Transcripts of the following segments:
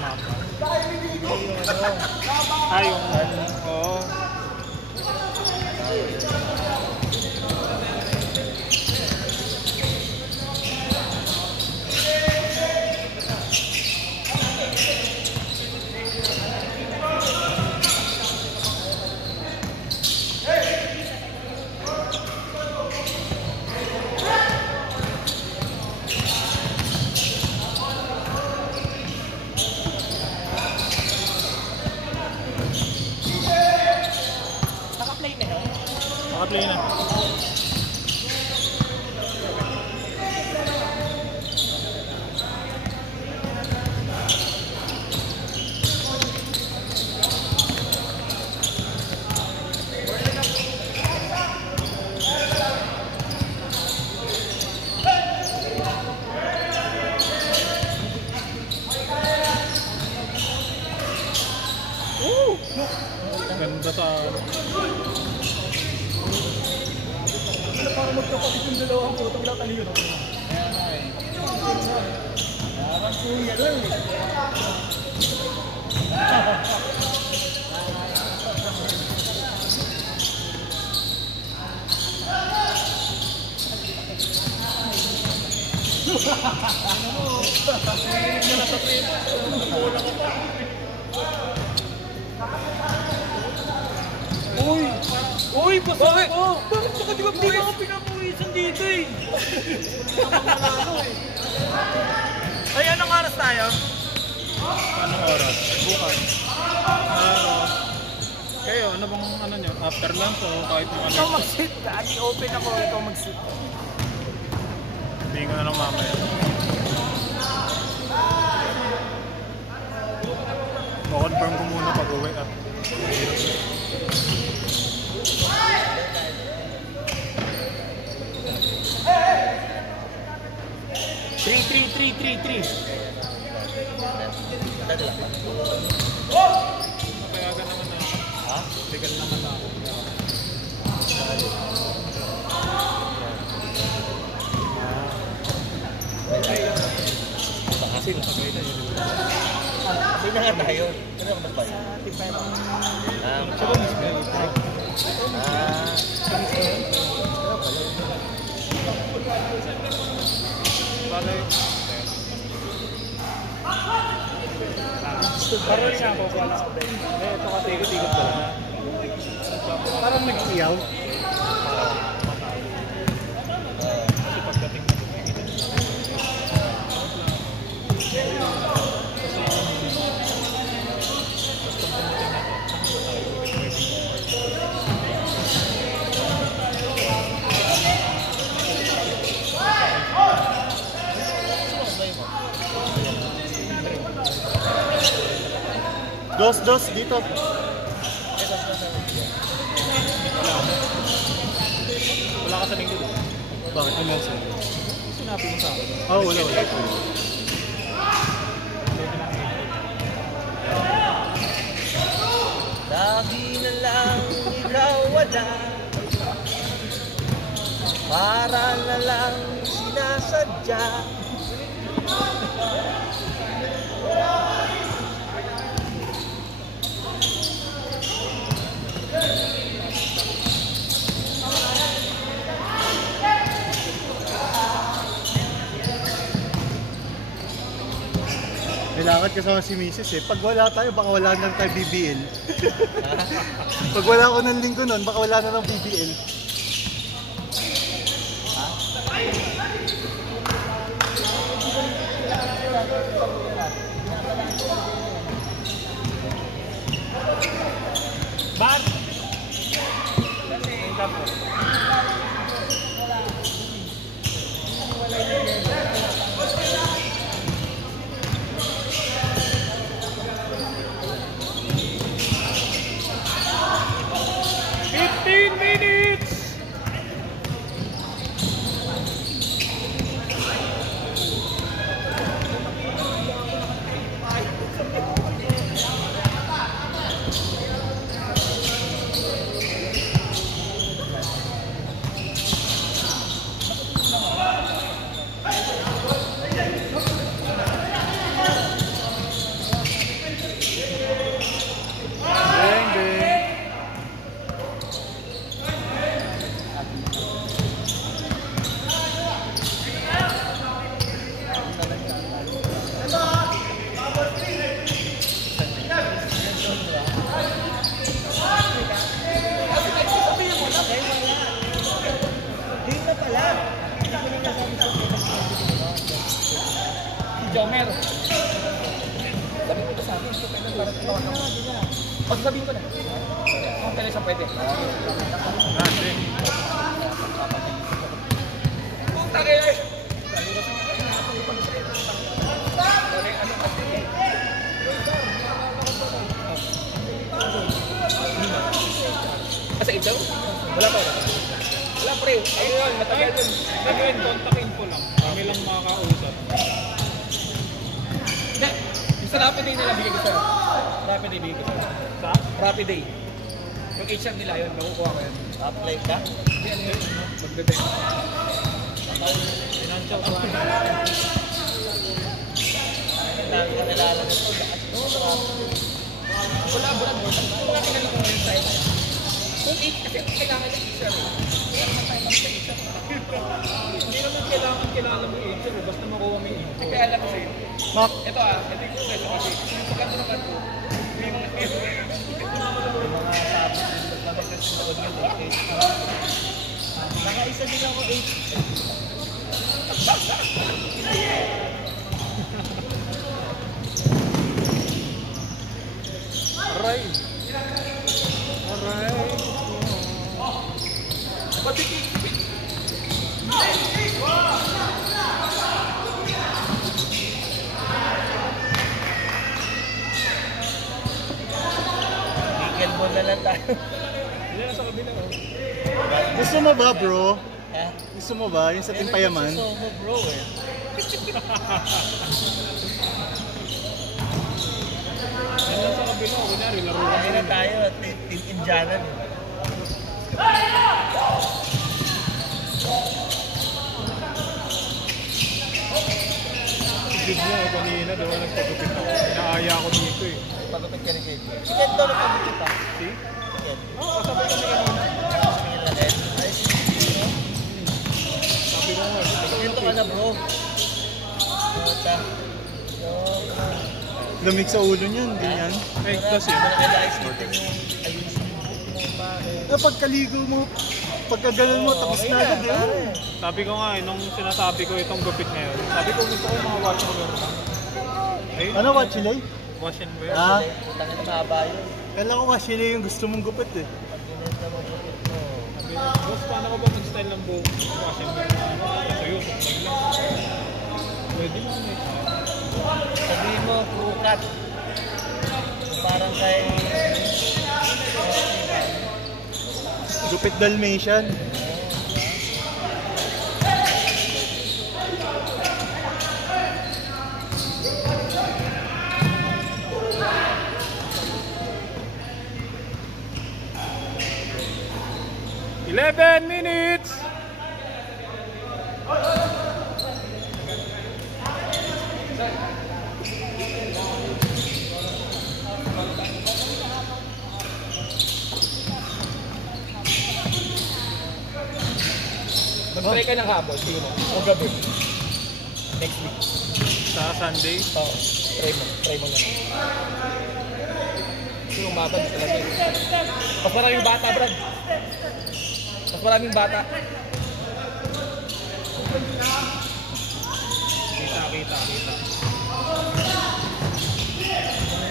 mapa. Yung ano. Ay, yung... Oo. Naka-play na. Ganda sa... Parang magkapatid yung dalawang putong lang kanino. Kaya na eh. Parang kuya lang eh. Uy! Uy! Pasok ko! Bakit saka di ba hindi ako pinapawisan dito eh? Ay, anong oras tayo? Anong oras? Bukas. Kayo, ano bang ano nyo? After lunch o kahit mga ano? Ikaw mag-sit ka. I-open ako. Ikaw mag-sit. Hindi ko na lang mamaya. Confirm ko muna pag-uwi at... Three. Napayagan naman na ako. Ha? Legal naman na ako. Kasi nakagay na yun. Hindi na nga tayo. Ano ka ba tayo? Sa tipay mo. Paano yun? Parang siya ako wala ako ba? Ito ka tigot-tigot ko lang. Parang nag-iyaw. Kasi pagdating na Dos dito. wala ka sa linggo. Bakit ano sa? Sinabi mo sa akin. Oh, wala. Lagi na lang ikaw wala. Para na lang sinasadya. Kailangan kasama si Mrs. eh. Pag wala tayo, baka wala na tayo BBL. Pag wala ko ng linggo nun, baka wala na ng BBL. Bar! Kasi 15 minutes! Homer. Sabi ko sa akin, kailan para tumawa ka. Pag sabihin ko na. Kung kailan siya pwede. Kung tagay eh. Kasi ito? Wala pa. Wala pre. Ayun, matagal dun. Gagawin, kontakin ko lang. Kami lang makakausap. Hindi. Yung sa Rapid Day nila bigay ko sa'yo. Rapid Day bigay ko sa'yo. Sa? Rapid Day. Yung HR nila yun, nakukuha ko yun. Apply ka? Hindi, ano yun? Magdadeng. Financial plan. Dami ka nilala nito. Wala, brad. Wala kinala ko ngayon sa'yo. Kung 8 kasi kailangan yung HR eh. Kaya naman tayo mag sa HR. Hindi naman kailangan kilala mo yung HR. Basta makuha mo yung info. Kaya alam ko sa'yo. Mak, Ito ito yung question kasi. Yung pagkanto ng kanto, yung mga nakaisa din ako 8. Aray! Aray! Tigil mo na lang tayo. Hindi na sa kabila oh. Gusto mo ba, bro? Ha? Gusto mo ba? Yung sa Timpayaman? Gusto mo bro eh. Yan lang sa kabila. Kunyari, laro Kami kami na tayo at Team Indianan eh. Good mo kanina, daw nagpagupit ako. Inaaya ako dito eh. Pagupit ka ni KJ. Si Ken daw nagpagupit pa. See? Si Ken. Oo, kasabay kami kanina. Sabi nila Ken. Ay, Sabi ko nga, dito ka na bro. Puta. Lamig sa ulo niyan, ganyan. Ay, kasi. Kaya isipin yung ayusin mo pare. Pagkaligo mo, pagka ganun mo, tapos na agad eh. Sabi ko nga, nung sinasabi ko itong gupit ngayon, sabi ko gusto ko yung mga wash and wear lang. Ay, Ano, Wachile? wash and wear. Ah, Putang na mahaba yun. kala ko Wachile yung gusto mong gupit eh. Pag ginenta mo gupit mo. Sabi ko, boss, paano ka ba mag-style ng buhok? Wash and wear na natuyos. Pwede mo eh. Sabihin mo, kukat. Parang kay... Gupit Dalmatian. "11 minutes!" Mag-try ka ng habol, sino? O gabi. Next week. Sa Sunday. Oo, try mo na. Sino umabad talaga yun? Mas maraming bata, Brad. Mas maraming bata. Kita.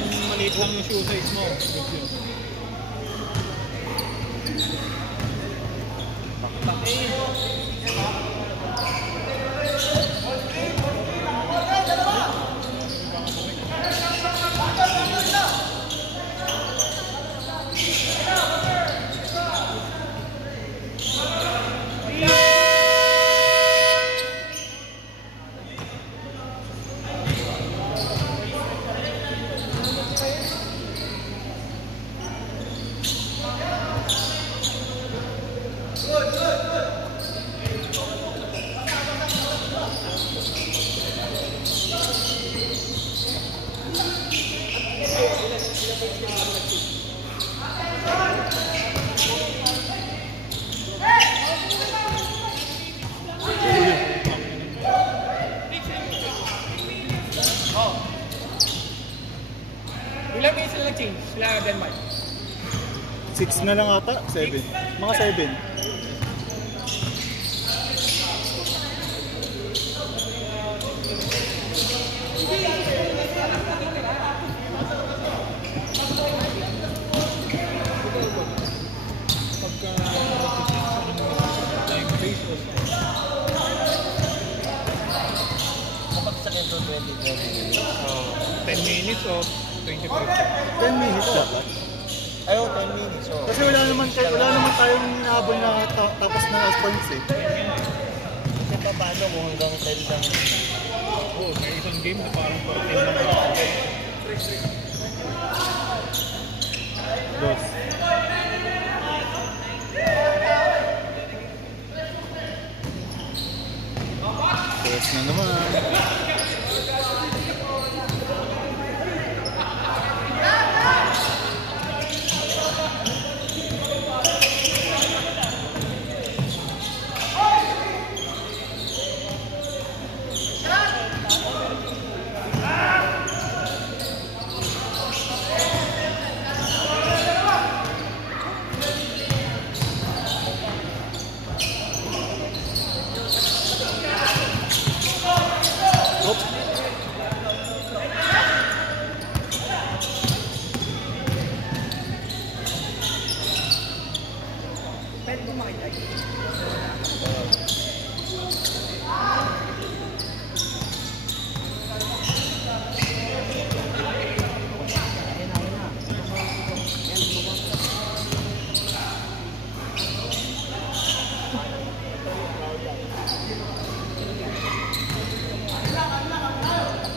Kung maliit lang yung shoe size mo. Good yun. Baktak eh. Ilang minutes sila nag-change? Sila Denmark. 6 na lang ata, 7. Mga 7. minutes o 25. 10 minutes dapat. Ayaw, 10 minutes. Oh. Kasi wala naman tayong inaabol na tapos na last points eh. Kasi paano kung hanggang 10 lang? Oo, may isang game na parang 14 lang. Dos. Dos na naman.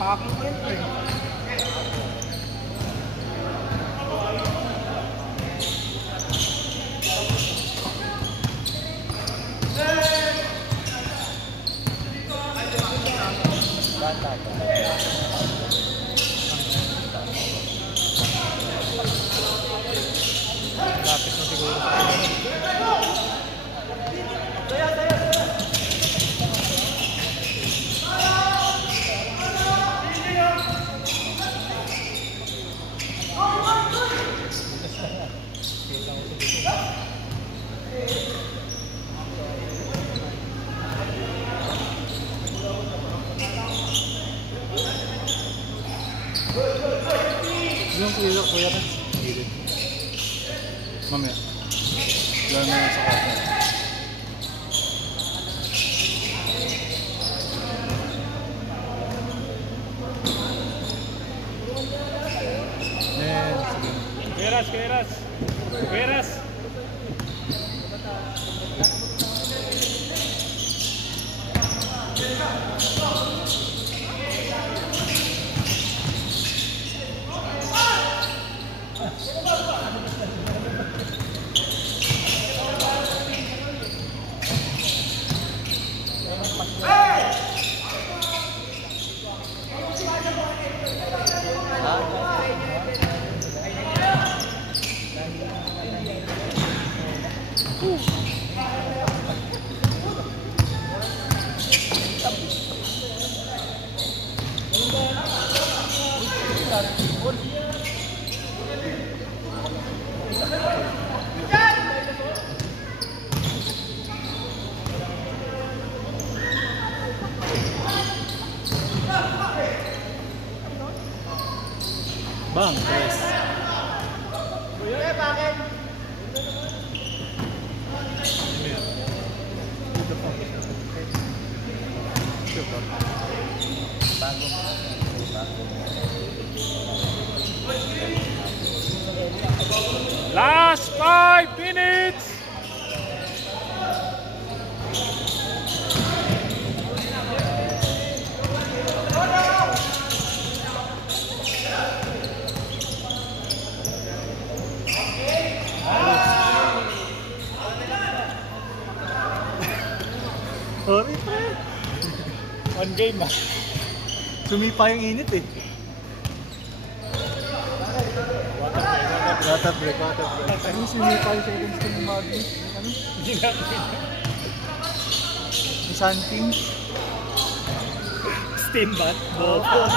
Pakakang ko yun eh. Lapit na siguro. Yung kuya na gilid. Mamaya. Wala na sa kanya. Kueras, Kueras! Kueras! Bang, press. Last 5 minutes! Sorry, pre. One game ah. Sumipa yung init eh. Water break. Ano sumipa yung seconds ko ng Magni? Ano? Hindi natin. Yung Sunting? Steam bat? Bobo.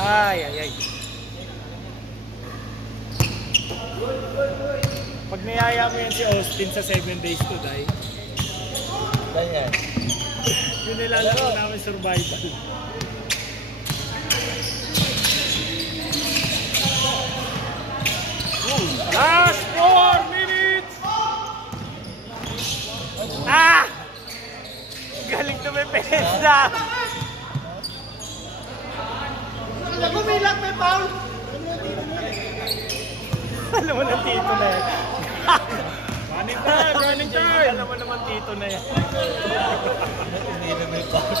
Ay. Pag niyaya mo yan si Austin sa 7 Days to Die, Ganyan. yun nilalaro namin survival. Last 4 minutes! Ah! Galing tumipesa! Alam mo ng tito na yan. Running time! Running time! Alam mo naman tito na yan. Hindi na may foul.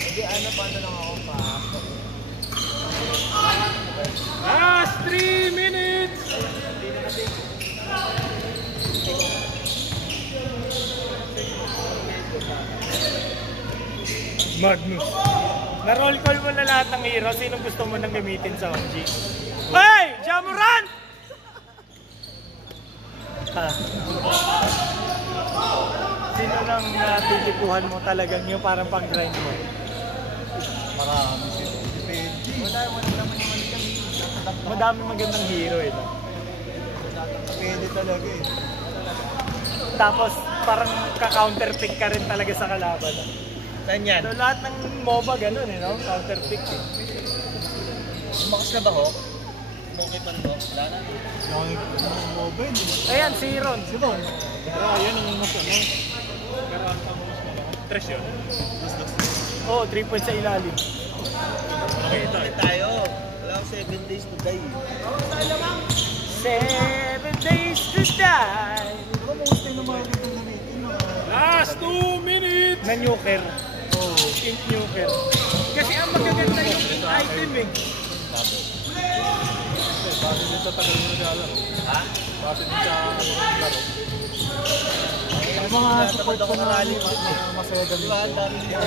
Hindi, paano lang ako pa? Last 3 minutes! Magnus. Na-roll call mo na lahat ng hero. Sinong gusto mo nang gamitin sa OG? Hey! Jamuran! Ha? Sino nang natitipuhan mo talagang yung parang pang-grind mo? Marami sila. Depende. Wala naman kami. Madami magandang hero eh. No? Depende talaga eh. Tapos parang ka-counterpick ka rin talaga sa kalaban. No? Saan yan? So lahat ng MOBA ganun eh, no? Counterpick eh. Lumakas na ba ho? Bukit pa rin ho? Wala na. Yung mobile. Ayan, si Ron. Si Ron. Pero ayan ang mas ano. Pero ang mas malakas. Tres yun. Oh, 3 points sa ilalim. Nakita Ulit tayo. Wala akong 7 days to die. 7 days to die. Pero most time na mga dito gamitin. Last 2 minutes! Na nuker. Oo. Ink nuker. Kasi ang magaganda yung ink item eh. Base din sa tagal mo naglalaro. Ha? Base din sa laro. May mga support ko na rally masaya Diba, ang gamitin. dami niyo.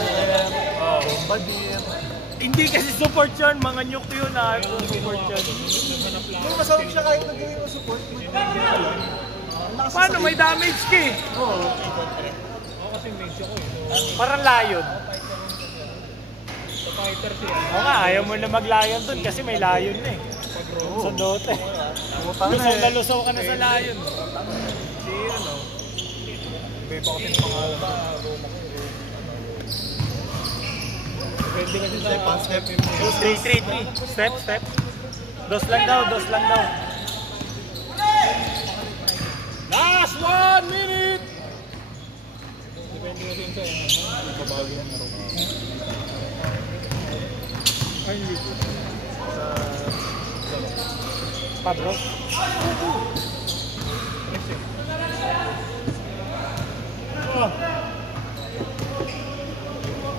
Bombardier. Hindi kasi support yun, mga nuke yun ah. Support yun. Pero masarap siya kahit nag-gawin mo support. Ang lakas Paano? sa May damage ka eh. Oo. Ako kasi main siya ko eh. Parang lion. Sa fighter siya. Oo nga, ayaw mo na mag-lion dun kasi may lion na eh. Sa Dota eh. Utang na Lusaw na eh. lusaw ka na sa lion. Si ano. Iba ko din pangalan. Depende kasi sa Pan-step. 3-3-3. Step, step. Dos lang daw, dos lang daw. Last 1 minute! Depende kasi sa ano. Babago yung laro. Ay, hindi ko. Pabro.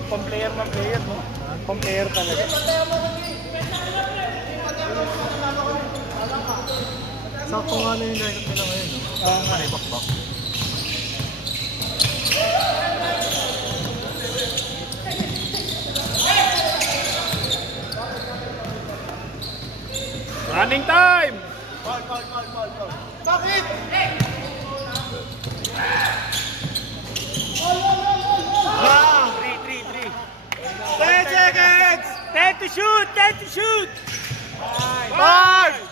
Pang-player ng player, no? Pang-player talaga. Sakto nga na yung lineup nila ngayon. Panay bakbak. Running time! Bakit? 3-3-3. 10 seconds! 10 to shoot! 10 to shoot! 5!